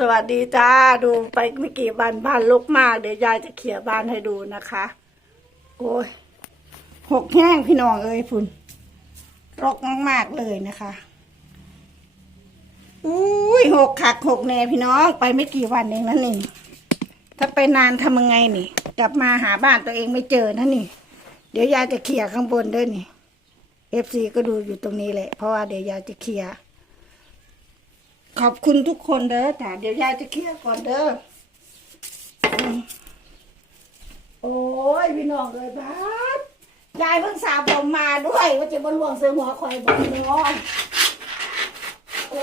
สวัสดีจ้าดูไปไม่กี่วันบ้านลกมาก เดี๋ยวยายจะเขี่ยบ้านให้ดูนะคะ โอ้ยหกแห้งพี่น้องเอ้ยฝุ่นรกมากๆเลยนะคะอุ้ยหกขักหกแน่พี่น้องไปไม่กี่วันเองนั่นนี่ถ้าไปนานทำยังไงนี่ กลับมาหาบ้านตัวเองไม่เจอนะนี่ เดี๋ยวยายจะเขี่ยข้างบนด้วยนี่เอฟซีก็ดูอยู่ตรงนี้แหละเพราะว่าเดี๋ยวยายจะเขี่ย ขอบคุณทุกคนเด้อจ้ะเดี๋ยวยายจะเคลียร์ก่อนเด้ออืมโอ้ยพี่น้องเลยบ้านยายเพิ่งสาบผมมาด้วยว่าจะบนหลวงเสือหัวคอยบอกน้องโอ้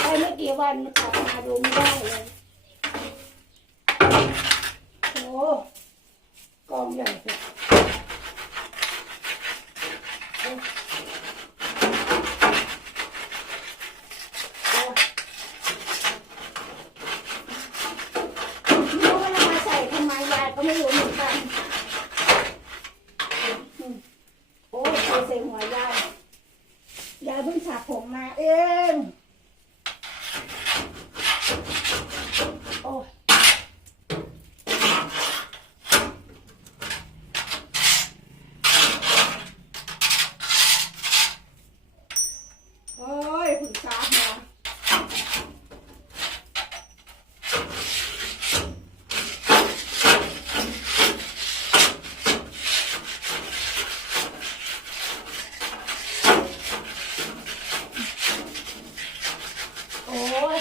ไปไม่กี่วันกลับมาดูไม่ได้เลยโอ้กองใหญ่สุดโอ้ไม่รู้ว่าเรามาใส่ทำไมยายก็ไม่รู้เหมือนกันอืมโอ้ยใส่ใส่หัวยายยายเพิ่งสระผมมาเองโอ้ยโอ้ยเพิ่งสระมา โอ้ย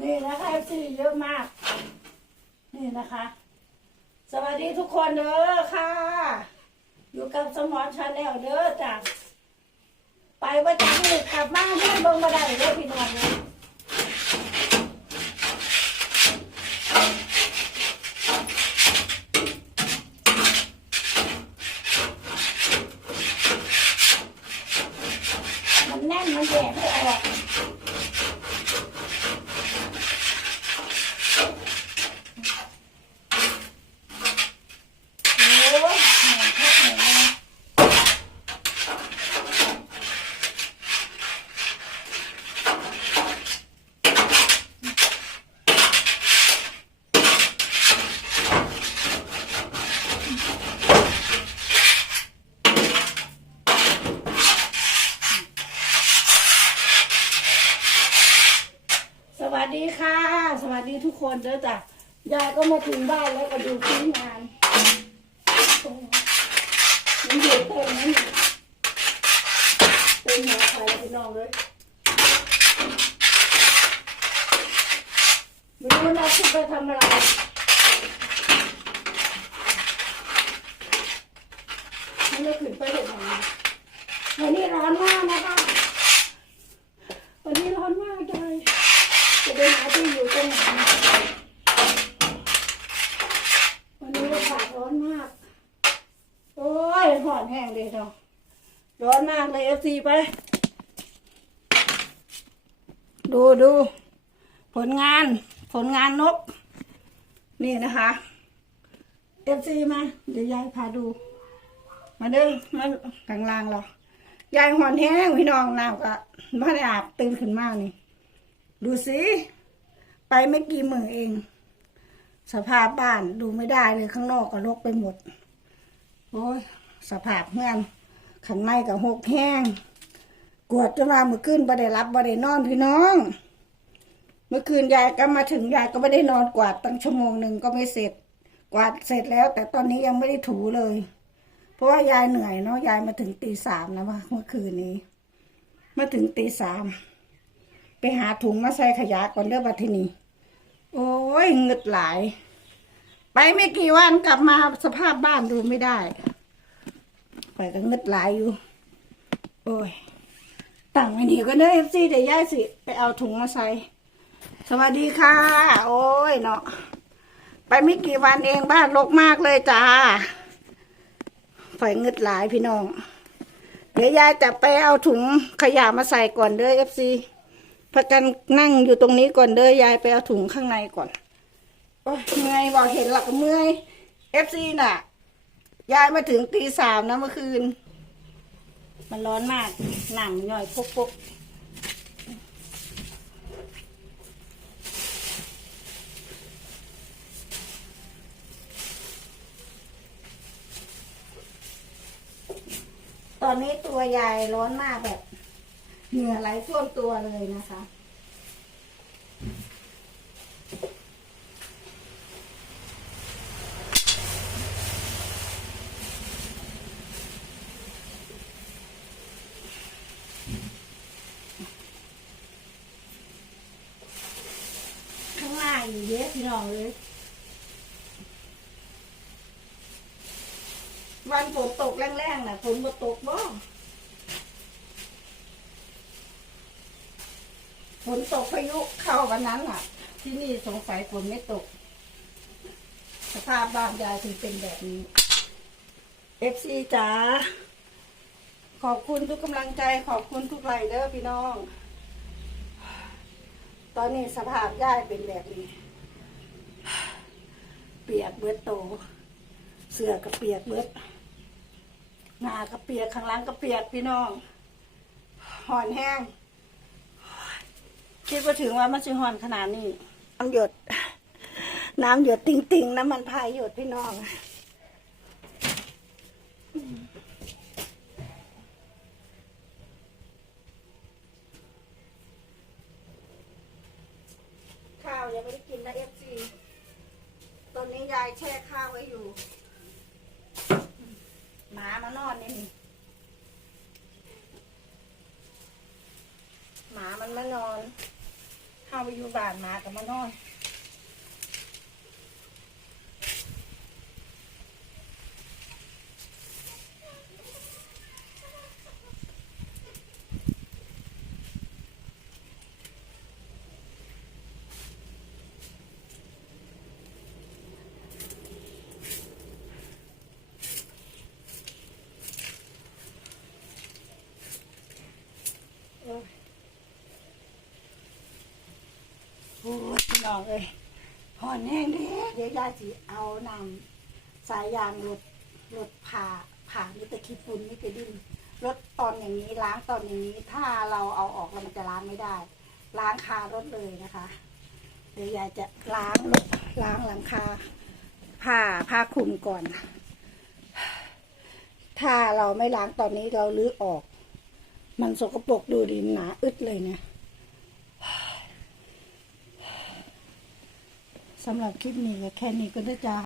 นี่นะคะซี เยอะมาก นี่นะคะ สวัสดีทุกคนเด้อค่ะ อยู่กับสมอนชาแนลเด้อจ้ะไปว่าจะนี่กลับมาเพื่อนเบิ่งมาได้เด้อพี่น้องเลยมันแน่นมันแย่ไม่ออกโอ้ยเหนื่อยแค่ไหนเลยสวัสดีค่ะ ส วัสดีทุกคนเด้อจ้ะยายก็มาถึงบ้านแล้วก็ดูทีมงานมันอยู่เต็มนั่นนี่เต็มหัวใครพี่น้องเลยไม่รู้นะคุณไปทำอะไรมันจะขึ้นไปเห็นไหมวันนี้ร้อนมากนะคะวันนี้ร้อนมากเลยจะไปหาที่อยู่ตรงไหนวันนี้อากาศร้อนมาก โอ้ยหอนแห้งเลยเนาะ ร้อนมากเลยเอฟซีไป ดูดู ผลงาน ผลงานนก นี่นะคะเอฟซีมา เดี๋ยวยายพาดู มาเด้อมากลางล่างเรายายหอนแห้งพี่น้องน้ำก็ไม่ได้อาบตื่นขึ้นมากนี่ ดูสิ ไปไม่กี่มือเอง สภาพบ้านดูไม่ได้เลยข้างนอกก็รกไปหมด โอ้ยสภาพเงื่อน ข้างในกับหกแห้งกวดจนมาเมื่อคืนบ่ได้รับบ่ได้นอนพี่น้อง เมื่อคืนยายก็มาถึงยายก็ไม่ได้นอนกวาดตั้งชั่วโมงหนึ่งก็ไม่เสร็จ กวาดเสร็จแล้ว แต่ตอนนี้ยังไม่ได้ถูเลย เพราะว่ายายเหนื่อยเนาะยายมาถึงตีสามนะว่าเมื่อคืนนี้ มาถึงตีสามไปหาถุงมาใส่ขยะก่อนเรื่องบัดทีนี้โอ้ยเงึดหลาย ไปไม่กี่วันกลับมาสภาพบ้านดูไม่ได้ ไปก็เงึดหลายอยู่ โอ้ยตั้งไว้นี่ก็ได้เอฟซีเดี๋ยวย่ายสิ ไปเอาถุงมาใส่ สวัสดีค่ะ โอ้ยเนาะไปไม่กี่วันเองบ้านรกมากเลยจ้าไฟเงึดหลายพี่น้อง เดี๋ยวยายจะไปเอาถุงขยะมาใส่ก่อนเด้อเอฟซีพักกันนั่งอยู่ตรงนี้ก่อนเด้อยายไปเอาถุงข้างในก่อน โอ้ยเมื่อยบอกเห็นหลักเมื่อยเอฟซีน่ะ ยายมาถึงตีสามนะเมื่อคืน มันร้อนมาก หนังย่อยพกๆตอนนี้ตัวยายร้อนมากแบบ เหงื่อไหลท่วมตัวเลยนะคะ ข้างหน้าอยู่ เยอะพี่น้องเลย วันฝนตกแรงๆน่ะฝนบ่ตกบ่ฝนตกพายุเข้าวันนั้นน่ะ ที่นี่สงสัยฝนไม่ตก สภาพบ้านยายถึงเป็นแบบนี้เอฟซีจ๋าขอบคุณทุกกำลังใจขอบคุณทุกไลค์เด้อพี่น้อง ตอนนี้สภาพยายเป็นแบบนี้ เปียกเบิดโต เสื้อก็เปียกเบิดหน้าก็เปียกข้างหล่างก็เปียกพี่น้องห่อนแห้ง คิดว่าถึงว่ามันจะห่อนขนาดนี้น้ำหยด น้ำหยดติ่งติ่งๆน้ำมันพายหยดพี่น้อง ข้าว ยังไม่ได้กินนะเอฟซีตอนนี้ยายแช่ข้าวไว้อยู่ หมามานอนนี่หมามันมานอน เข้าไปอยู่บ้านหมากับมานอน น้องเอ้ยห่อนแห้งเด้เดี๋ยวยายสิเอานำสายยางรถรถผ่าผ่ามีแต่ขี้ฝุ่นมีแต่ดินรถตอนอย่างนี้ล้างตอนอย่างนี้ ถ้าเราเอาออกแล้วมันจะล้างไม่ได้ ล้างคารถเลยนะคะ เดี๋ยวยายจะล้างรถล้างหลังคาผ้าผ้าคลุมก่อน ถ้าเราไม่ล้างตอนนี้เราลื้อออก มันสกปรกดูดินหนาอึดเลยเนี่ย สำหรับคลิปนี้ก็แค่นี้ก็ได้จ้า